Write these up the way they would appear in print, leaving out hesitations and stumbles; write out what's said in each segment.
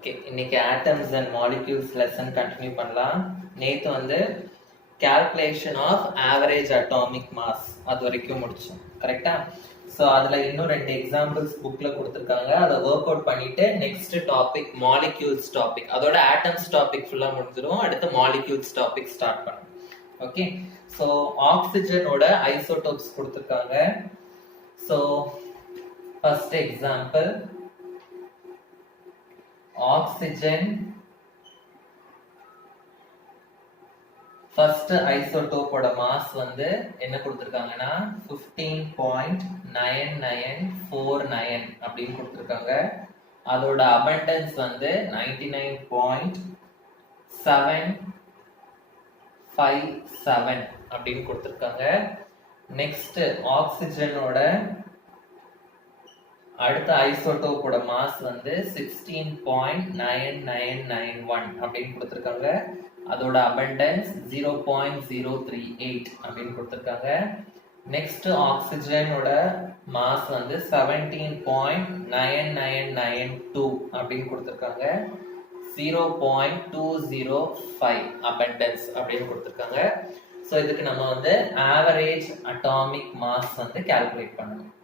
Okay, இன்னைக்கு atoms and molecules lesson continue பண்ணலாம். நேற்று வந்து calculation of average atomic mass அது வரைக்கும் முடிச்சோம், கரெக்டா? ஸோ அதில் இன்னும் 2 எக்ஸாம்பிள்ஸ் புக்கில் கொடுத்துருக்காங்க. அதை ஒர்க் அவுட் பண்ணிட்டு நெக்ஸ்ட் டாபிக் மாலிக்யூல்ஸ் டாபிக், அதோட ஆட்டம்ஸ் டாபிக் ஃபுல்லாக முடிஞ்சிடும். அடுத்து மாலிக்யூல்ஸ் டாபிக் ஸ்டார்ட் பண்ணணும். ஓகே, ஸோ ஆக்சிஜனோட ஐசோடோப்ஸ் கொடுத்துருக்காங்க. So first example, oxygen first ஐசோடோப்போட மாஸ் வந்து என்ன கொடுத்திருக்காங்கன்னா 15.9949 அப்படின்னு கொடுத்திருக்காங்க. அதோட அபண்டன்ஸ் வந்து 99.757 அப்படின்னு கொடுத்திருக்காங்க. நெக்ஸ்ட் ஆக்சிஜனோட அடுத்த ஐசோடோப்போட மாஸ் வந்து 16.9991 அப்படின்னு கொடுத்திருக்காங்க. அதோட அபண்டன்ஸ் 0.038 அப்படின்னு கொடுத்திருக்காங்க. நெக்ஸ்ட் ஆக்சிஜனோட மாஸ் வந்து 17.9992 அப்படின்னு கொடுத்திருக்காங்க. 0.205 அபண்டன்ஸ் அப்படின்னு கொடுத்திருக்காங்க. ஸோ இதுக்கு நம்ம வந்து ஆவரேஜ் அட்டாமிக் மாஸ் வந்து கால்குலேட் பண்ணணும்.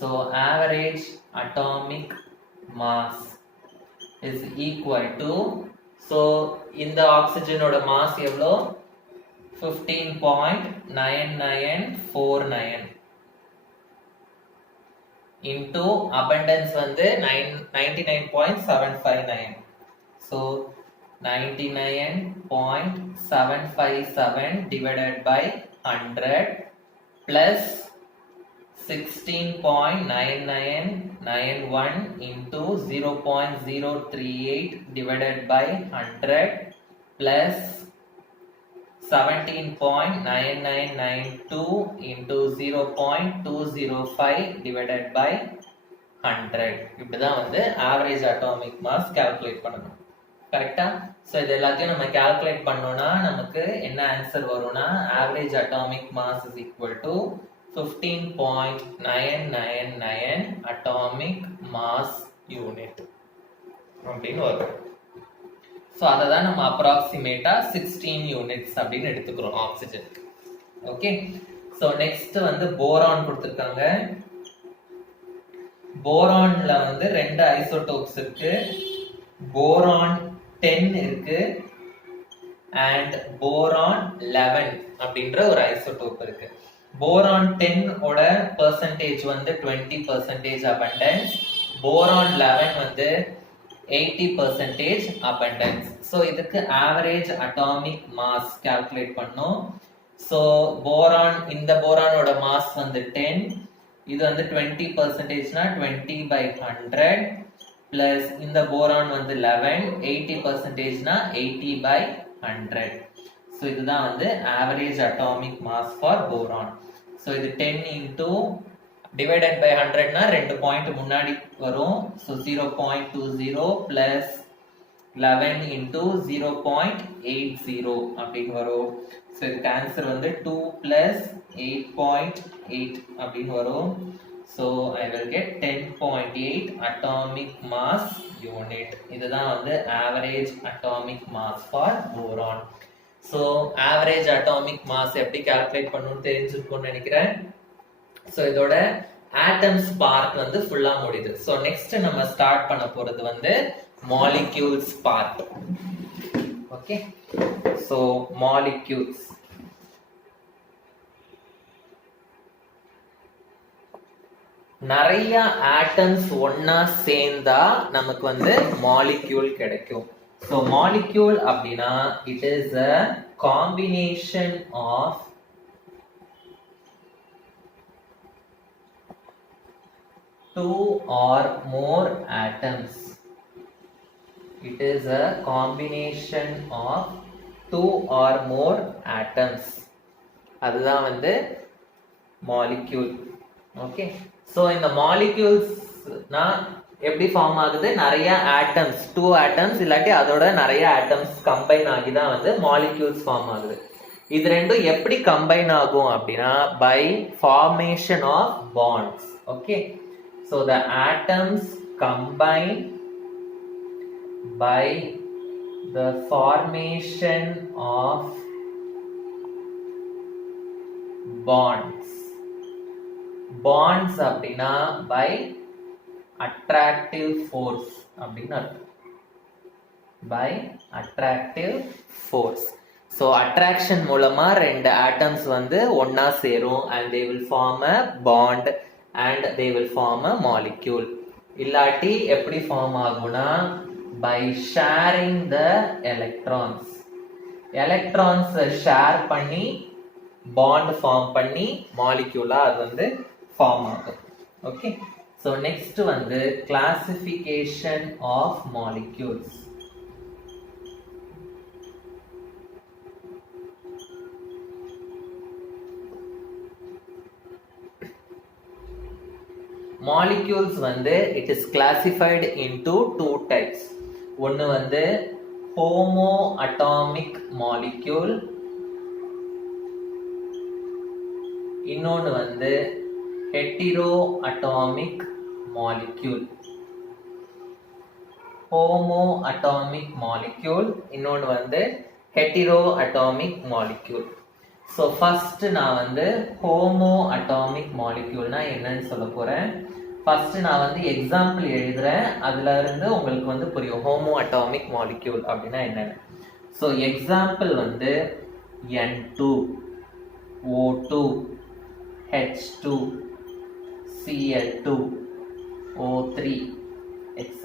So average atomic mass is equal to, so இந்த ஆக்சிஜனோட மாஸ் எவ்வளோ 15.9949 into abundance வந்து 99.759. So 99.757 divided by 100 plus 16.9991 into 0.038 divided by 100 plus 17.9992 into 0.205 divided by 100. இப்படிதான் வந்து ஆவரேஜ் அட்டாமிக் மாஸ் கால்குலேட் பண்ணணும், கரெக்டா? ஸோ இது எல்லாத்தையும் நம்ம கால்குலேட் பண்ணோம்னா நமக்கு என்ன ஆன்சர் வரும்னா average atomic mass is equal to 15.999 atomic mass unit அப்படின்னு வரும். ஸோ அதை தான் நம்ம அப்ராக்சிமேட்டா 16 யூனிட்ஸ் அப்படின்னு எடுத்துக்கிறோம் ஆக்சிஜனுக்கு. ஓகே, ஸோ நெக்ஸ்ட் வந்து போரான் கொடுத்துருக்காங்க. போரான்ல வந்து 2 ஐசோடோப்ஸ் இருக்கு. போரான் 10 இருக்கு அண்ட் போரான் 11 அப்படின்ற ஒரு ஐசோடோப் இருக்கு. போரான் 10 ஓட பெர்சன்டேஜ் வந்து 20% abundance, போரான் 11 வந்து 80% abundance. ஸோ இதுக்கு ஆவரேஜ் அட்டாமிக் மாஸ் கால்குலேட் பண்ணோம். ஸோ போரான், இந்த போரானோட மாஸ் வந்து 10, இது வந்து 20%னா 20/100 பிளஸ் இந்த போரான் வந்து 11, 80%னா 80/100. ஸோ இதுதான் வந்து average atomic mass for boron. So இது 10 into divided by 100னா 2 பாயிண்ட் முன்னாடி வரும். ஸோ 0.20 பிளஸ் 11 into 0.80 அப்படின்னு வரும். ஸோ இதுக்கு ஆன்சர் வந்து 2 பிளஸ் 8.8 அப்படின்னு வரும். So I will get 10.8 atomic mass unit. இதுதான் வந்து average atomic mass for boron. So average atomic mass எப்படி கால்குலேட் பண்ணணும்னு தெரிஞ்சிருக்கும்னு நினைக்கிறேன். ஸோ இதோட ஆட்டம்ஸ் பார்ட் வந்து ஃபுல்லா முடியுது. ஸோ நெக்ஸ்ட் நம்ம ஸ்டார்ட் பண்ண போறது வந்து molecules part. Okay, so molecules, நிறைய ஆட்டம்ஸ் ஒன்னா சேர்ந்தா நமக்கு வந்து மாலிக்யூல் கிடைக்கும். So molecule அப்படினா it is a combination of two or more atoms. It is a combination of two or more atoms. அதுதான் வந்து molecule. Okay, so இந்த molecules எப்படி ஃபார்ம் ஆகுது? நிறைய ஆட்டம்ஸ், 2 ஆட்டம்ஸ் இல்லாட்டி அதோட நிறைய ஆட்டம்ஸ் கம்பைன் ஆகி தான் வந்து மாலிக்யூல்ஸ் ஃபார்ம் ஆகுது. இது ரெண்டும் எப்படி கம்பைன் ஆகும் அப்படின்னா by formation of bonds. Okay, so the atoms combine by the formation of bonds. Bonds அப்படின்னா by attractive force அப்படின்னு அர்த்தம். by attractive force. So attraction மூலமா ரெண்டு atoms வந்து ஒண்ணா சேரும் and they will form a bond and they will form a molecule. இல்லாட்டி எப்படி ஃபார்ம் ஆகும்னா by sharing the electrons. electrons share பண்ணி bond ஃபார்ம் பண்ணி மாலிக்யூலா அது வந்து ஃபார்ம் ஆகும். ஓகே, so next வந்து classification of molecules. molecules வந்து it is classified into two types. ஒன்னு வந்து homoatomic molecule, இன்னொன்னு வந்து heteroatomic molecule. homoatomic molecule, இன்னொன்னு வந்து heteroatomic molecule. So first நான் வந்து homoatomic molecule னா என்னன்னு சொல்ல போறேன். first நான் வந்து எக்ஸாம்பிள் எழுதுறேன், அதுல இருந்து உங்களுக்கு வந்து புரியும் homoatomic molecule அப்படின்னா என்னன்னு. so எக்ஸாம்பிள் வந்து N2 O2 H2 Cl2 O3 etc.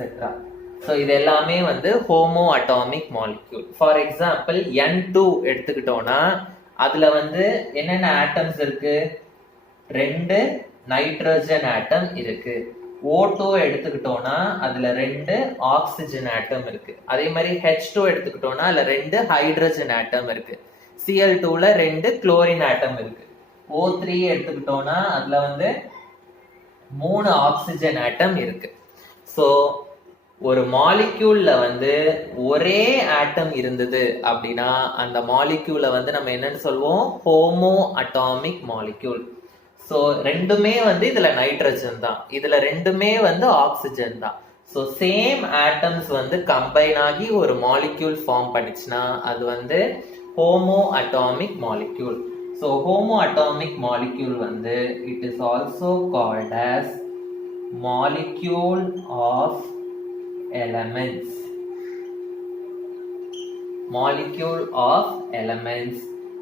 so இது எல்லாமே வந்து homoatomic molecule. for example N2 எடுத்துக்கிட்டோம்னா அதுல வந்து என்னென்ன ஆட்டம்ஸ் இருக்கு, ரெண்டு நைட்ரஜன் ஆட்டம் இருக்கு. O2 எடுத்துக்கிட்டோம்னா அதுல ரெண்டு ஆக்சிஜன் ஆட்டம் இருக்கு. அதே மாதிரி H2 எடுத்துக்கிட்டோம்னா அதுல ரெண்டு ஹைட்ரஜன் ஆட்டம் இருக்கு. Cl2ல ரெண்டு குளோரின் ஆட்டம் இருக்கு. O3 எடுத்துக்கிட்டோம்னா அதுல வந்து மூணு ஆக்சிஜன் ஆட்டம் இருக்கு. ஸோ ஒரு மாலிக்யூல்ல வந்து ஒரே ஆட்டம் இருந்தது அப்படின்னா அந்த மாலிக்யூலை வந்து நம்ம என்னன்னு சொல்லுவோம், ஹோமோ அட்டாமிக் மாலிக்யூல். ஸோ ரெண்டுமே வந்து இதுல நைட்ரஜன் தான், இதுல ரெண்டுமே வந்து ஆக்சிஜன் தான். ஸோ சேம் ஆட்டம்ஸ் வந்து கம்பைன் ஆகி ஒரு மாலிக்யூல் ஃபார்ம் பண்ணிச்சுன்னா அது வந்து homo atomic molecule. So homo atomic molecule வந்து it is also called as molecule of elements. molecule of elements,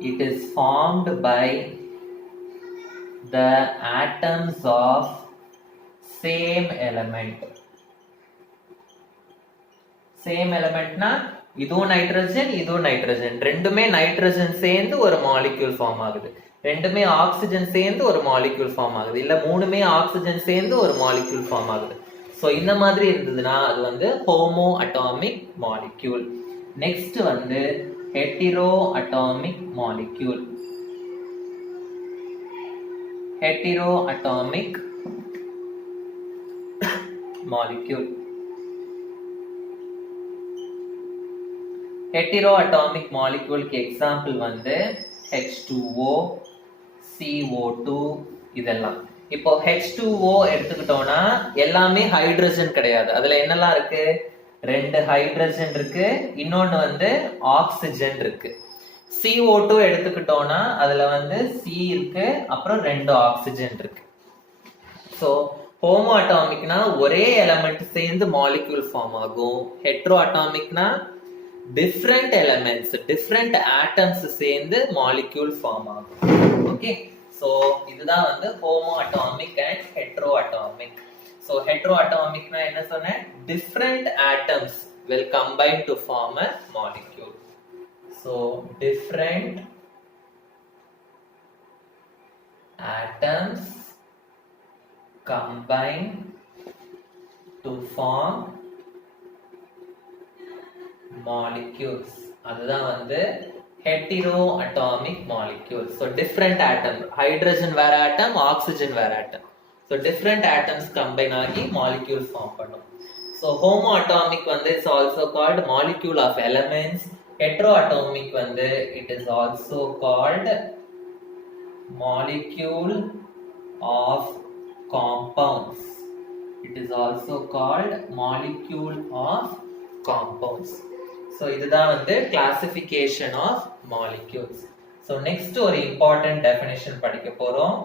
it is formed by the atoms of same element. same element na இதுவும் nitrogen இதுவும் nitrogen, ரெண்டுமே nitrogen சேர்ந்து ஒரு molecule form ஆகுது, ரெண்டுமே oxygen சேர்ந்து ஒரு மாலிக்யூல் ஃபார்ம் ஆகுது, இல்ல மூணுமே ஆக்சிஜன் சேர்ந்து ஒரு மாலிக்யூல் ஃபார்ம் ஆகுது. சோ இந்த மாதிரி இருந்ததுன்னா அது வந்து ஹோமோ அட்டாமிக் மாலிக்யூல். நெக்ஸ்ட் வந்து hetero atomic molecule. Hetero atomic molecule. Hetero atomic மாலிக்யூலுக்கு எக்ஸாம்பிள் வந்து H2O, CO2 இதெல்லாம். இப்போ H2O எடுத்துக்கிட்டோம்னா எல்லாமே ஹைட்ரஜன் கிடையாது, அதுல என்னெல்லாம் இருக்கு, ரெண்டு ஹைட்ரஜன் இருக்கு, இன்னொன்னு வந்து ஆக்சிஜன் இருக்கு. CO2 எடுத்துக்கிட்டோம்னா அதுல வந்து C இருக்கு, அப்புறம் ரெண்டு ஆக்சிஜன் இருக்கு. ஸோ ஹோமோ அட்டாமிக்னா ஒரே எலமெண்ட் சேர்ந்து மாலிக்யூல் ஃபார்ம் ஆகும். ஹெட்ரோ அட்டாமிக்னா டிஃப்ரெண்ட் எலமெண்ட்ஸ் டிஃப்ரெண்ட் ஆட்டம்ஸ் சேர்ந்து மாலிக்யூல் ஃபார்ம் ஆகும். ஓகே, ஸோ இதுதான் வந்து homo atomic and hetero atomic. So hetero அட்டாமிக்னா என்ன சொன்னேன், different atoms will combine to form a molecule. So different atoms combine to form molecules. அதுதான் வந்து heteroatomic molecule. So different atom, hydrogen வேற atom, oxygen வேற atom. So different atoms combine ஆகி molecule form பண்ணும். So homoatomic வந்து it's also called molecule of elements. Heteroatomic வந்து it is also called molecule of compounds. It is also called molecule of compounds. So இதுதான் வந்து classification of molecules. So next ஒரு important definition படிக்க போறோம்,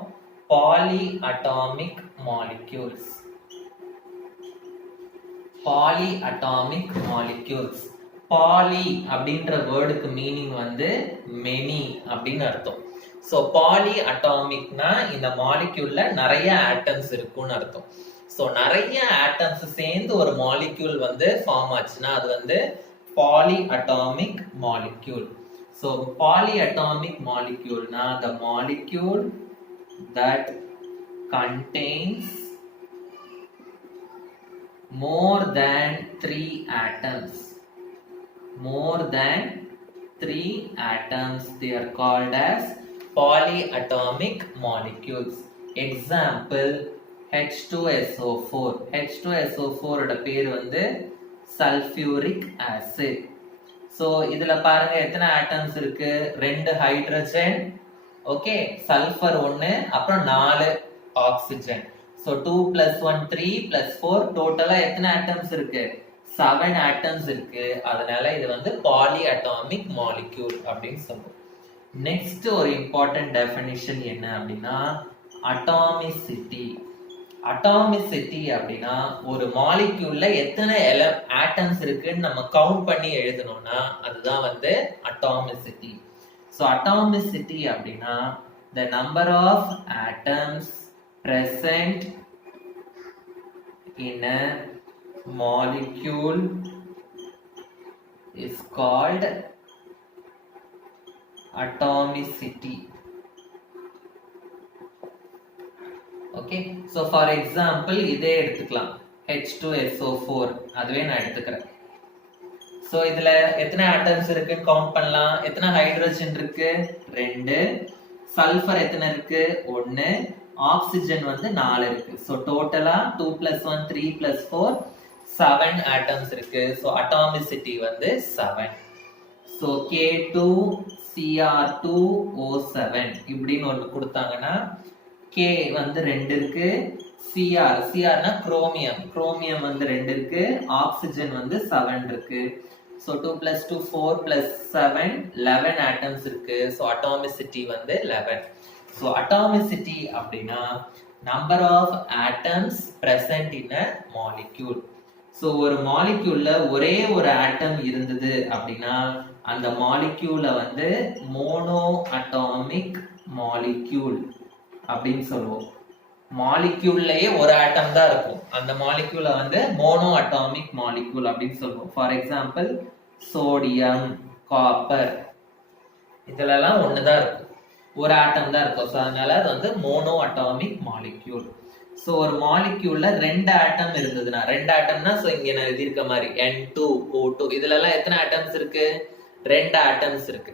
polyatomic molecules. Polyatomic molecules. Poly அப்படின்ற வேர்டுக்கு meaning வந்து many அப்படின்னு அர்த்தம். ஸோ பாலிஅட்டாமிக்னா இந்த மாலிக்யூல்ல நிறைய ஆட்டம்ஸ் இருக்குன்னு அர்த்தம். ஸோ நிறைய ஆட்டம்ஸ் சேர்ந்து ஒரு மாலிக்யூல் வந்து ஃபார்ம் ஆச்சுன்னா அது வந்து பாலிஅட்டாமிக் மாலிக்யூல். ஸோ பாலிஅட்டாமிக் மாலிக்யூல்னா the molecule that contains more than 3 atoms. More than 3 atoms, they are called as polyatomic molecules. Example, H2SO4. H2SO4 ஓட பேர் வந்து sulfuric acid. So இதுல பாருங்க எத்தனை ஆட்டம்ஸ் இருக்கு, 2 ஹைட்ரஜன், ஓகே, சல்ஃபர் 1, அப்புறம் 4 ஆக்சிஜன். So 2 + 1 3 + 4 டோட்டலா எத்தனை ஆட்டம்ஸ் இருக்கு, 7 ஆட்டம்ஸ் இருக்கு. அதனால இது வந்து பாலிஅட்டாமிக் மாலிக்யூல் அப்படின்னு சொல்றோம். நெக்ஸ்ட் ஒரு இம்பார்ட்டன்ட் டெஃபினிஷன் என்ன அப்படின்னா அட்டாமிசிட்டி. அட்டாமிசிட்டி அப்படின்னா ஒரு மாலிக்யூல்ல எத்தனை ஆட்டம்ஸ் இருக்குன்னு நம்ம கவுண்ட் பண்ணி எழுதணும்னா அதுதான் வந்து அட்டாமிசிட்டி. ஸோ அட்டாமிசிட்டி அப்படின்னா the number of atoms present in a molecule is called atomicity. Okay, so for example இதே எடுத்துக்கலாம், H2SO4 அதுவே நான் எடுத்துக்கிறேன். சோ இதுல எத்தனை ஆட்டம்ஸ் இருக்குன்னு கவுண்ட் பண்ணலாம். எத்தனை ஹைட்ரஜன் இருக்கு, 2, சல்ஃபர் எத்தனை இருக்கு, 1, ஆக்சிஜன் வந்து 4 இருக்கு. சோ டோட்டலா 2 + 1 3 + 4 7 ஆட்டம்ஸ் இருக்கு. சோ அட்டாமிசிட்டி வந்து 7. சோ K2Cr2O7 இப்படின்னு ஒன்று கொடுத்தாங்கன்னா K வந்து 2 இருக்கு, Cr னா குரோமியம் வந்து 2 இருக்கு, ஆக்சிஜன் வந்து 7 இருக்கு. So 2 + 2 4 + 7 11 ஆட்டம்ஸ் இருக்கு. So atomicity வந்து 11. So atomicity அப்படின்னா number of atoms present in a molecule. So ஒரு மாலிக்யூல்ல ஒரே ஒரு ஆட்டம் இருந்தது அப்படின்னா அந்த மாலிக்யூலை வந்து மோனோ அட்டாமிக் மாலிக்யூல் அப்படின்னு சொல்லுவோம். மாலிக்யூல்லயே ஒரு ஆட்டம் தான் இருக்கும், அந்த மாலிக்யூலை வந்து மோனோ அட்டாமிக் மாலிக்யூல் அப்படின்னு சொல்லுவோம். ஃபார் எக்ஸாம்பிள் சோடியம், காப்பர், இதுலலாம் ஒண்ணுதான் இருக்கும், ஒரு ஆட்டம் தான் இருக்கும். ஸோ அதனால அது வந்து மோனோ அட்டாமிக் மாலிக்யூல். ஸோ ஒரு மாலிக்யூல்ல 2 ஆட்டம் இருந்ததுன்னா, 2 ஆட்டம்னா ஸோ இங்க நான் எழுதியிருக்க மாதிரி N2O2 இதுலலாம் எத்தனை ஆட்டம்ஸ் இருக்கு, 2 ஆட்டம்ஸ் இருக்கு.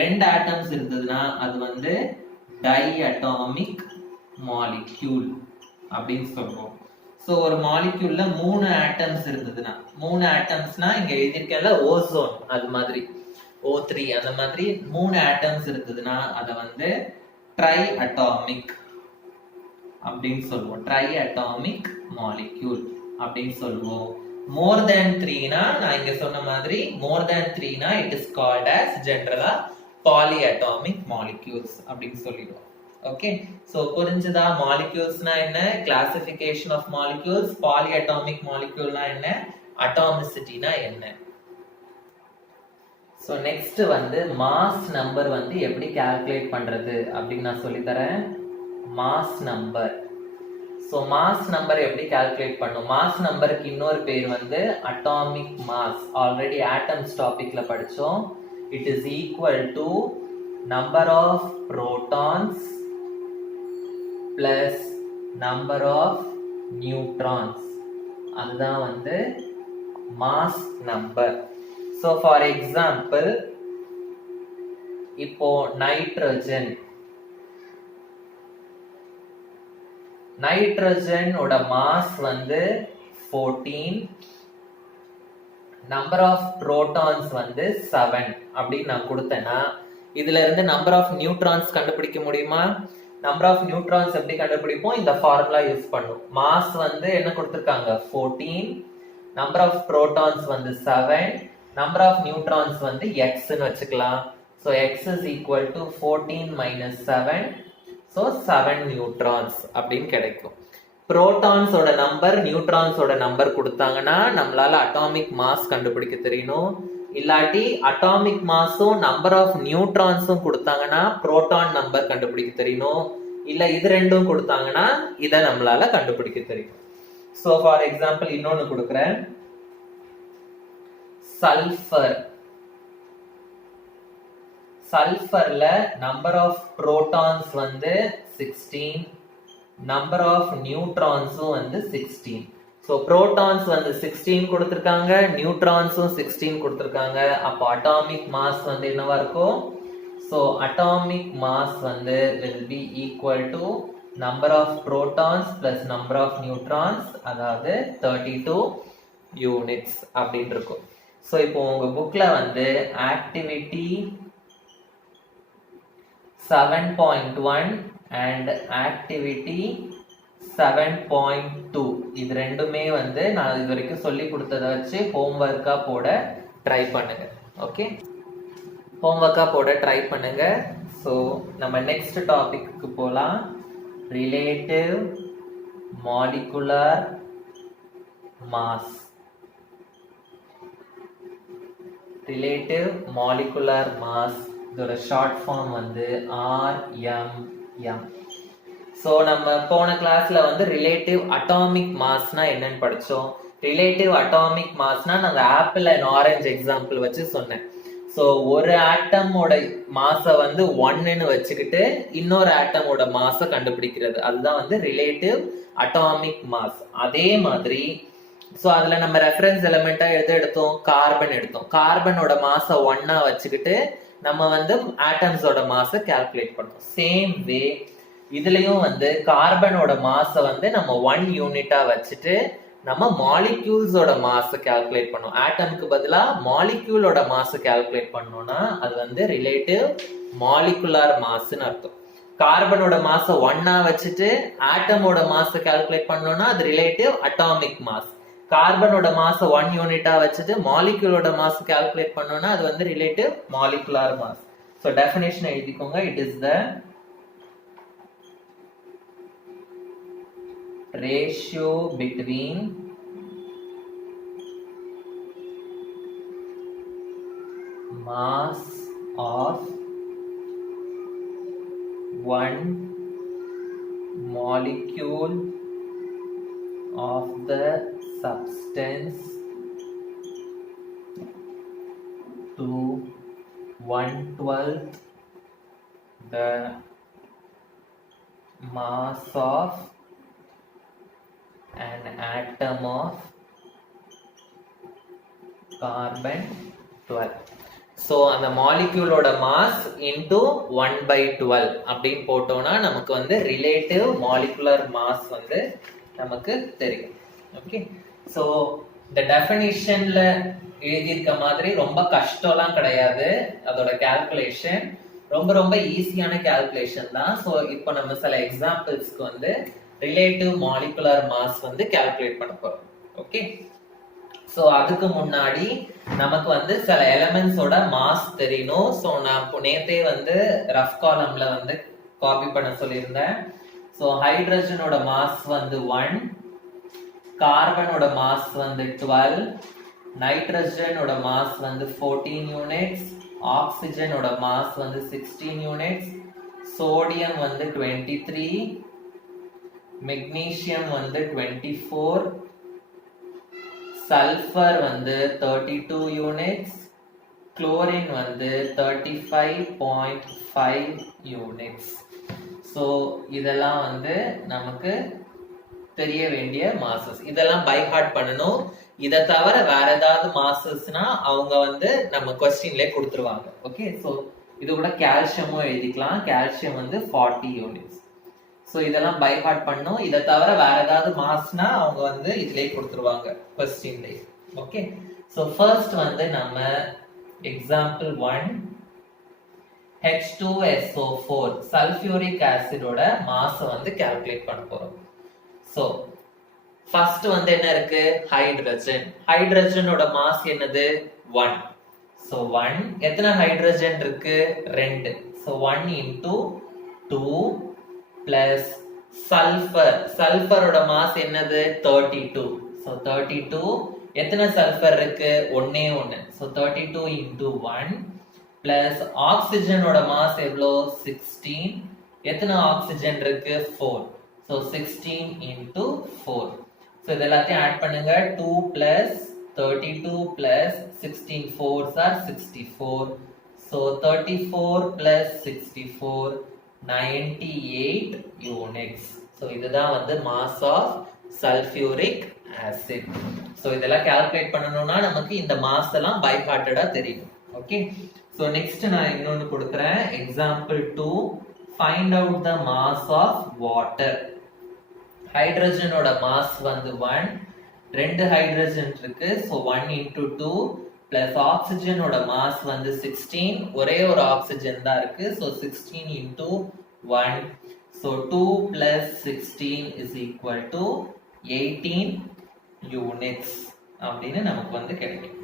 2 ஆட்டம்ஸ் இருந்ததுன்னா அது வந்து டைஅட்டாமிக் மாலிக்யூல் அப்படின்னு சொல்றோம். சோ ஒரு மாலிக்யூல்ல 3 ஆட்டம்ஸ் இருந்ததுன்னா, 3 ஆட்டம்ஸ்னா இங்க எழுதியிருக்கல ஓசோன் அது மாதிரி O3 அந்த மாதிரி 3 ஆட்டம்ஸ் இருந்ததுன்னா அத வந்து ட்ரை அட்டாமிக் அப்படின்னு சொல்லுவோம், ட்ரை அட்டாமிக் மாலிக்யூல் அப்படின்னு சொல்லுவோம். மோர் தேன் 3னா நான் இங்க சொன்ன மாதிரி மோர் தேன் 3னா இட் இஸ் கால்ட் as ஜெனரலா பாலிஅட்டாமிக் மாலிக்யூல்ஸ் அப்படின்னு சொல்லிடுவோம். ஓகே, சோ புரிஞ்சதா மாலிக்யூல்ஸ்னா என்ன, கிளாசிஃபிகேஷன் ஆஃப் மாலிக்யூல்ஸ், பாலிஅட்டாமிக் மாலிக்யூல்னா என்ன, அட்டாமிசிட்டினா என்ன. சோ நெக்ஸ்ட் வந்து மாஸ் நம்பர் வந்து எப்படி கால்குலேட் பண்றது அப்படின்னு நான் சொல்லி தரேன். Mass number. So mass number எப்படி கால்குலேட் பண்ணும், மாஸ் நம்பருக்கு இன்னொரு பேர் வந்து அட்டாமிக் மாஸ். ஆல்ரெடி ஆட்டம்ஸ் டாபிக்ல படிச்சோம். It is equal to number of protons plus number of neutrons. அதுதான் வந்து mass number. So for example இப்போ நைட்ரஜன் ஓட மாஸ் வந்து 14, நம்பர் ஆஃப் புரோட்டான்ஸ் வந்து 7 அப்படின்னு நான் கொடுத்தேன்னா இதுல இருந்து நம்பர் ஆஃப் நியூட்ரான்ஸ் கண்டுபிடிக்க முடியுமா? நம்பர் ஆஃப் நியூட்ரான்ஸ் எப்படி கண்டுபிடிப்போம், இந்த ஃபார்முலா யூஸ் பண்ணும். மாஸ் வந்து என்ன கொடுத்திருக்காங்க 14, நம்பர் ஆஃப் புரோட்டான்ஸ் வந்து 7, நம்பர் ஆஃப் நியூட்ரான்ஸ் வந்து xன்னு வச்சுக்கலாம். So x is equal to 14 minus 7, so 7 neutrons அப்படின்னு கிடைக்கும். புரோட்டான்ஸோட நம்பர் நியூட்ரான்ஸோட நம்பர் கொடுத்தாங்கன்னா நம்மளால அட்டாமிக் மாஸ் கண்டுபிடிக்க தெரியணும். இல்லாட்டி அட்டாமிக் மாஸும் நம்பர் ஆஃப் நியூட்ரான்ஸும் கொடுத்தாங்கன்னா புரோட்டான் நம்பர் கண்டுபிடிக்க தெரியணும். இல்ல இது ரெண்டும் கொடுத்தாங்கன்னா இதை நம்மளால கண்டுபிடிக்க தெரியும். ஸோ ஃபார் எக்ஸாம்பிள் இன்னொன்னு கொடுக்குறேன். சல்ஃபர். சல்ஃபர்ல நம்பர் ஆஃப் புரோட்டான்ஸ் வந்து 16, நம்பர் ஆஃப் நியூட்ரான்ஸும் வந்து 16. ஸோ புரோட்டான்ஸ் வந்து 16 கொடுத்துருக்காங்க, நியூட்ரான்ஸும் 16 கொடுத்துருக்காங்க. அப்போ அட்டாமிக் மாஸ் வந்து என்னவா இருக்கும்? ஸோ அட்டாமிக் மாஸ் வந்து will be equal to number of protons plus number of neutrons, அதாவது 32 units அப்படின்னு இருக்கும். ஸோ இப்போ உங்க புக்ல வந்து ஆக்டிவிட்டி 7.1 and activity 7.2 இது ரெண்டுமே வந்து நான் இது வரைக்கும் சொல்லி கொடுத்ததை வச்சு ஹோம்ஒர்க்கா போட ட்ரை பண்ணுங்க. ஓகே, ஹோம்ஒர்க்கா போட ட்ரை பண்ணுங்க. ஸோ நம்ம நெக்ஸ்ட் டாபிக்கு போகலாம். Relative molecular mass. Relative molecular mass இதோட ஷார்ட் ஃபார்ம் வந்து RMM. ஸோ நம்ம போன கிளாஸ்ல வந்து ரிலேட்டிவ் அட்டாமிக் மாஸ்னா என்னன்னு படிச்சோம். ரிலேட்டிவ் அட்டாமிக் மாஸ்னா நான் ஆப்பிள் அண்ட் ஆரஞ்சு எக்ஸாம்பிள் வச்சு சொன்னேன். ஸோ ஒரு ஆட்டமோட மாஸ வந்து 1ன்னு வச்சுக்கிட்டு இன்னொரு ஆட்டமோட மாஸ கண்டுபிடிக்கிறது, அதுதான் வந்து ரிலேட்டிவ் அட்டாமிக் மாஸ். அதே மாதிரி ஸோ அதுல நம்ம ரெஃபரன்ஸ் எலிமெண்டா எது எடுத்தோம்? கார்பன் எடுத்தோம். கார்பனோட மாஸ 1ஆ வச்சுக்கிட்டு நம்ம வந்து ஆட்டம்ஸோட மாஸ கால்குலேட் பண்ணோம். சேம் வே இதுலயும் வந்து கார்பனோட மாஸ வந்து நம்ம 1 யூனிட்டா வச்சுட்டு நம்ம மாலிக்யூல்ஸோட மாஸ கால்குலேட் பண்ணோம். ஆட்டம்க்கு பதிலா மாலிக்யூலோட மாஸ கால்குலேட் பண்ணோம்னா அது வந்து ரிலேட்டிவ் மாலிகுலர் மாஸ்ன்னு அர்த்தம். கார்பனோட மாஸ 1ஆ வச்சுட்டு ஆட்டமோட மாஸ கால்குலேட் பண்ணோம்னா அது ரிலேட்டிவ் அட்டாமிக் மாஸ். கார்பனோட மாஸ 1 யூனிட்டா வச்சுட்டு மாலிக்யூலோட மாஸ் கால்குலேட் பண்ணோம்னா அது வந்து relative molecular mass. So definition எழுதிக்கோங்க. It is the ratio between mass of one molecule of the substance to 1/12 the mass of an atom of carbon 12. So அந்த மாலிக்யூலோட மாஸ் இன்டூ 1/12 அப்படின்னு போட்டோம்னா நமக்கு வந்து ரிலேட்டிவ் மாலிகுலர் மாஸ் வந்து நமக்கு தெரியும். Okay, so இந்த டெஃபினிஷன்ல எழுதியிருக்க மாதிரி ரொம்ப கஷ்டம்லாம் கிடையாது. அதோட கால்குலேஷன் ரொம்ப ரொம்ப ஈஸியான கால்குலேஷன் தான். ஸோ இப்போ நம்ம சில எக்ஸாம்பிள்ஸ்க்கு வந்து ரிலேட்டிவ் மாலிகுலர் மாஸ் வந்து கால்குலேட் பண்ண போறோம். ஓகே, ஸோ அதுக்கு முன்னாடி நமக்கு வந்து சில எலிமெண்ட்ஸோட மாஸ் தெரியணும். ஸோ நான் நேத்தே வந்து ரஃப் காலம்ல வந்து காப்பி பண்ண சொல்லியிருந்தேன். ஸோ ஹைட்ரஜனோட மாஸ் வந்து 1, கார்பனோட மாஸ் வந்து 12, நைட்ரஜனோட மாஸ் வந்து 14 யூனிட்ஸ், ஆக்சிஜனோட மாஸ் வந்து 16 யூனிட்ஸ், சோடியம் வந்து 23, மெக்னீசியம் வந்து 24, சல்ஃபர் வந்து 32 யூனிட்ஸ், குளோரின் வந்து 35.5 யூனிட்ஸ். ஸோ இதெல்லாம் வந்து நமக்கு தெரிய வேண்டிய மாசஸ். இதெல்லாம் பை ஹார்ட் பண்ணணும். இதை தவிர வேற ஏதாவது மாசஸ்னா அவங்க வந்து நம்ம கொஸ்டின்ல கொடுத்துருவாங்க. ஓகே, ஸோ இது கூட கால்சியமும் எழுதிக்கலாம். கால்சியம் வந்து 40 யூனிட்ஸ். ஸோ இதெல்லாம் பை ஹார்ட் பண்ணும். இதை தவிர வேற ஏதாவது மாஸ்னா அவங்க வந்து இதுலயே கொடுத்துருவாங்க கொஸ்டின்லேயே. ஓகே, ஸோ ஃபர்ஸ்ட் வந்து நம்ம எக்ஸாம்பிள் 1 H2SO4 சல்ஃபியூரிக் ஆசிடோட மாஸை வந்து கால்குலேட் பண்ண போறோம். ஸோ ஃபர்ஸ்ட் வந்து என்ன இருக்கு? ஹைட்ரஜன். ஹைட்ரஜனோட மாஸ் என்னது? 1. So 1 எத்தனை ஹைட்ரஜன் இருக்கு? 2. So 1 into 2 plus sulphur. சல்ஃபரோட mass என்னது? 32. So 32 எத்தனை சல்ஃபர் இருக்கு? ஒண்ணே ஒண்ணு. So 32 into 1 plus ஆக்சிஜனோட மாஸ் எவ்வளோ? 16. எத்தனை ஆக்சிஜன் இருக்கு? 4. So 16 into 4. So இது எல்லாத்தையும் ஆட் பண்ணுங்க. 2 plus 32 plus 16 4s are 64. So 34 plus 64 98 units. So இதுதான் வந்து mass of sulfuric acid. So இதெல்லாம் calculate பண்ணனும்னா நமக்கு இந்த mass எல்லாம் by hearted-ஆ தெரியும். Okay. So next நான் இன்னொன்னு கொடுக்கிறேன். Example 2. Find out the mass of water. ஹைட்ரஜனோட மாஸ் வந்து 1. 2 ஹைட்ரஜன் இருக்கு. So 1 into 2 plus ஆக்சிஜனோட மாஸ் வந்து 16. ஒரே ஒரு ஆக்சிஜன் தான் இருக்கு. So 16 into 1. So 2 plus 16 is equal to 18 units அப்படின்னு நமக்கு வந்து கிடைக்கும்.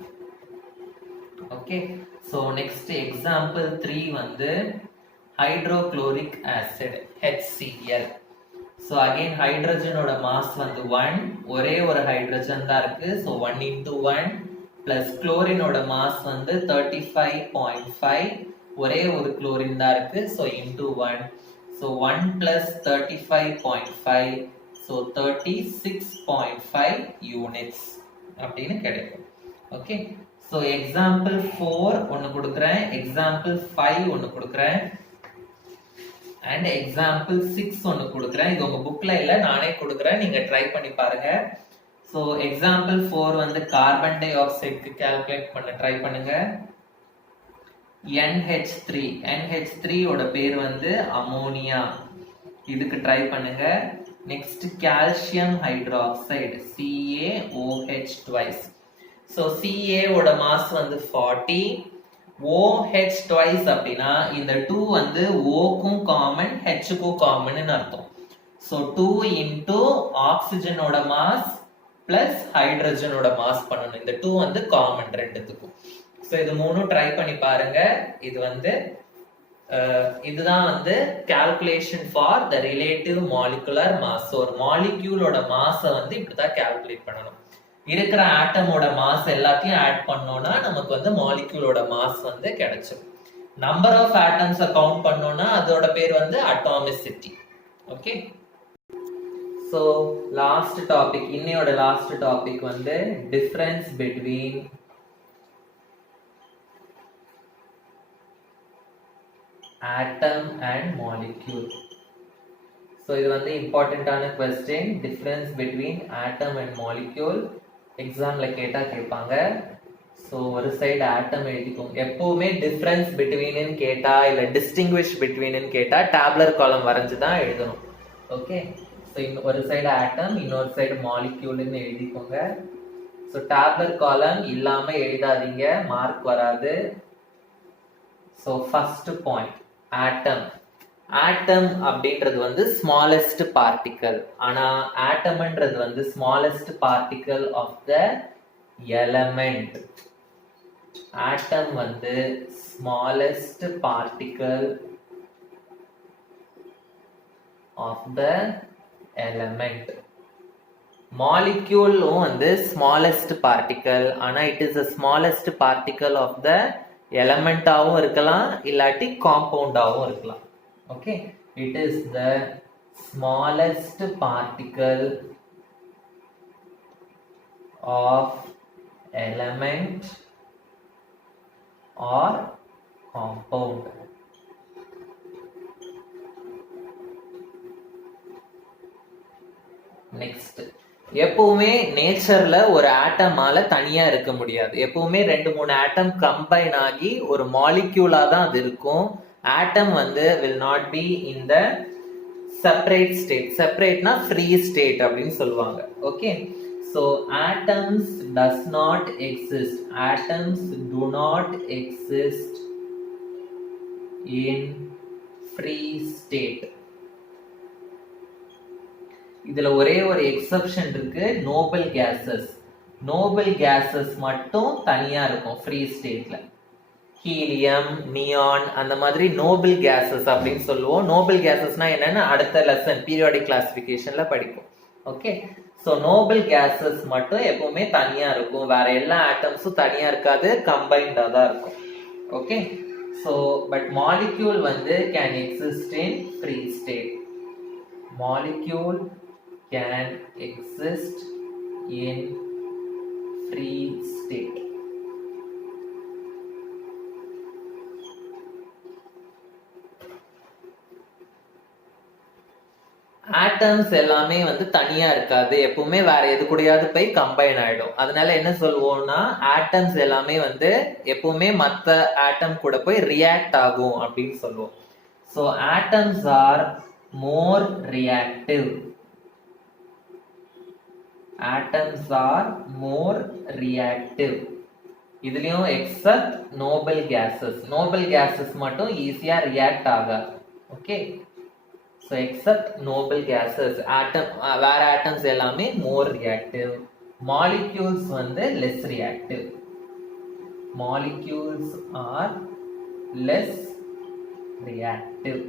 Okay. So next example 3 வந்து hydrochloric acid HCl. So again ஹைட்ரஜனோட மாஸ் வந்து 1. ஒரே ஒரு ஹைட்ரஜன் தான் இருக்கு. So 1 into 1 plus குளோரினோட மாஸ் வந்து 35.5. ஒரே ஒரு குளோரின் தான் இருக்கு. So into 1. So 1 plus 35.5. So 36.5 units அப்படின்னு கிடைக்கும். Okay. So example 4 ஒன்னு கொடுக்கிறேன். Example 5 ஒன்னு கொடுக்கிறேன். And example 6 ஒன்னு கொடுக்கிறேன். இது உங்க புக்ல இல்ல, நானே கொடுக்கிறேன். நீங்க ட்ரை பண்ணி பாருங்க. So example 4 வந்து கார்பன் டை ஆக்சைடுக்கு கால்குலேட் பண்ண ட்ரை பண்ணுங்க. NH3. NH3 ஓட பேர் வந்து அமோனியா. இதுக்கு ட்ரை பண்ணுங்க. Next calcium hydroxide CaOH twice. So Ca ஓட மாஸ் வந்து 40. OH twice அப்படின்னா இந்த 2 வந்து Oக்கும் காமன் Hக்கும் காமன் அர்த்தம். So 2 into ஆக்சிஜனோட மாஸ் பிளஸ் ஹைட்ரஜனோட மாஸ் பண்ணணும். இந்த 2 வந்து காமன் ரெண்டுத்துக்கும். So இது மூணும் ட்ரை பண்ணி பாருங்க. இது வந்து இதுதான் வந்து calculation for the relative molecular mass. So ஒரு மாலிக்யூலோட மாஸை வந்து இப்படிதான் கால்குலேட் பண்ணணும். இருக்கிற ஆட்டமோட மாஸ் எல்லாத்தையும் ஆட் பண்ணோம்னா நமக்கு வந்து மாலிக்யூலோட மாஸ் வந்து கிடைச்சிடும். நம்பர் ஆஃப் ஆட்டம்ஸை கவுண்ட் பண்ணோம்னா அதோட பேர் வந்து atomicity. Okay. So last topic, இன்னையோட லாஸ்ட் டாபிக் வந்து difference between atom and molecule. So இது வந்து இம்பார்ட்டன்டான question. Difference between atom and molecule எக்ஸாம்ல கேட்டா கேட்பாங்க. ஸோ ஒரு சைடு ஆட்டம் எழுதிக்கோங்க. எப்பவுமே டிஃபரன்ஸ் பிட்வீன் கேட்டா இல்ல டிஸ்டிங்விஷ் பிட்வீன் கேட்டா டேப்லர் காலம் வரைஞ்சு தான் எழுதணும். ஓகே. ஸோ ஒரு சைடு ஆட்டம், இன்னொரு சைடு மாலிக்யூல்னு எழுதிக்கோங்க. ஸோ டேப்லர் காலம் இல்லாம எழுதாதீங்க, மார்க் வராது. So first point atom. Atom அப்படின்றது வந்து ஸ்மாலஸ்ட் பார்ட்டிக்கல். ஆனா ஆட்டம்ன்றது வந்து smallest particle of the element. Atom வந்து smallest particle of the element. மாலிக்யூலும் வந்து ஸ்மாலஸ்ட் பார்ட்டிக்கல். ஆனா it is the smallest particle of the எலமெண்டாவும் இருக்கலாம், இல்லாட்டி காம்பவுண்டாவும் இருக்கலாம். Okay, it is the smallest particle of element or compound. Next, எப்பவுமே நேச்சர்ல ஒரு ஆட்டமால தனியா இருக்க முடியாது. எப்பவுமே 2-3 ஆட்டம் கம்பைன் ஆகி ஒரு மாலிக்யூலா தான் அது இருக்கும். ஆட்டம் வந்து will not be in the separate state. செப்பரேட்னா ஃப்ரீ ஸ்டேட் அப்படின்னு சொல்லுவாங்க. Okay. So atoms does not exist. Atoms do not exist in free state. இதுல ஒரே ஒரு எக்ஸெப்ஷன் இருக்கு, நோபல் கேசஸ். நோபல் கேசஸ் மட்டும் தனியா இருக்கும் ஃப்ரீ ஸ்டேட்ல. ஹீலியம், நியான், அந்த மாதிரி நோபல் கேசஸ் அப்படின்னு சொல்லுவோம். நோபல் கேசஸ்னா என்னன்னு அடுத்த லெசன் பீரியாடிக் கிளாசிபிகேஷன்ல படிக்கும். ஓகே, ஸோ நோபல் கேசஸ் மட்டும் எப்பவுமே தனியா இருக்கும், வேற எல்லா ஆட்டம்ஸும் தனியா இருக்காது, கம்பைண்டா தான் இருக்கும். ஓகே, ஸோ பட் மாலிக்யூல் வந்து can exist in free state. Molecule can exist in free state. Atoms எல்லாமே வந்து தனியா இருக்காது, எப்பவுமே வேற எது கூடயாவது போய் கம்பைன் ஆயிடும். அதனால என்ன சொல்லுவோம்னா ஆட்டம்ஸ் எல்லாமே வந்து எப்பவுமே மத்த ஆட்டம் கூட போய் ரியாக்ட் ஆகும் அப்படின்னு சொல்லுவோம். So atoms are more reactive. Atoms are more reactive. இதுலயும் except noble gases. Noble gases மட்டும் ஈஸியா ரியாக்ட் ஆகாது. Okay, so except noble gases, atom வேற atoms எல்லாமே more reactive. molecules வந்து less reactive. molecules are less reactive.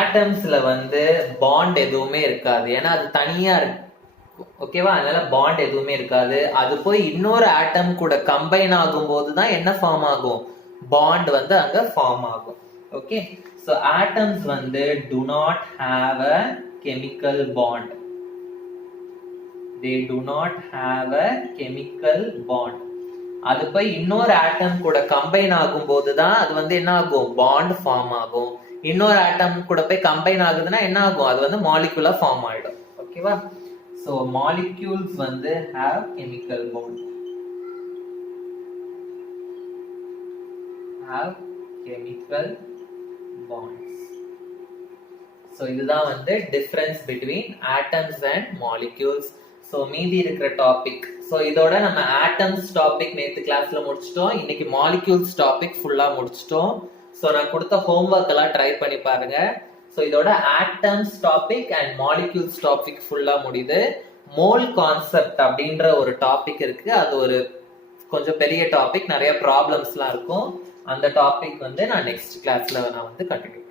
ஆட்டம்ஸ்ல வந்து bond எதுவுமே இருக்காது, ஏன்னா அது தனியா இருக்கு. ஓகேவா, அதனால பாண்ட் எதுவுமே இருக்காது. அது போய் இன்னொரு ஆட்டம் கூட கம்பைன் ஆகும் போதுதான் என்ன ஃபார்ம் ஆகும், பாண்ட் வந்து அங்க ஃபார்ம் ஆகும். ஓகே, சோ ஆட்டம்ஸ் வந்து do not have a chemical bond. they do not have a chemical bond. அது போய் இன்னொரு ஆட்டம் கூட கம்பைன் ஆகும் போதுதான் அது வந்து என்ன ஆகும், பாண்ட் ஃபார்ம் ஆகும். இன்னொரு ஆட்டம் கூட போய் கம்பைன் ஆகுதுன்னா என்ன ஆகும், அது வந்து மாலிகுலா ஃபார்ம் ஆயிடும். ஓகேவா, so molecules வந்து have chemical bond. have chemical bonds. so இதுதான் வந்து difference between atoms and molecules. so மீதி இருக்கிற டாபிக், so இதோட நம்ம atoms டாபிக் நேத்து கிளாஸ்ல முடிச்சிட்டோம். இன்னைக்கு molecules டாபிக் ஃபுல்லா முடிச்சிட்டோம். so நான் கொடுத்த ஹோம்வொர்க் எல்லாம் ட்ரை பண்ணி பாருங்க. ஸோ இதோட atoms topic and molecules topic ஃபுல்லா முடியுது. மோல் கான்செப்ட் அப்படின்ற ஒரு டாபிக் இருக்கு, அது ஒரு கொஞ்சம் பெரிய டாபிக், நிறைய ப்ராப்ளம்ஸ்லாம் இருக்கும். அந்த டாபிக் வந்து நான் நெக்ஸ்ட் கிளாஸ்ல நான் வந்து கண்டினியூ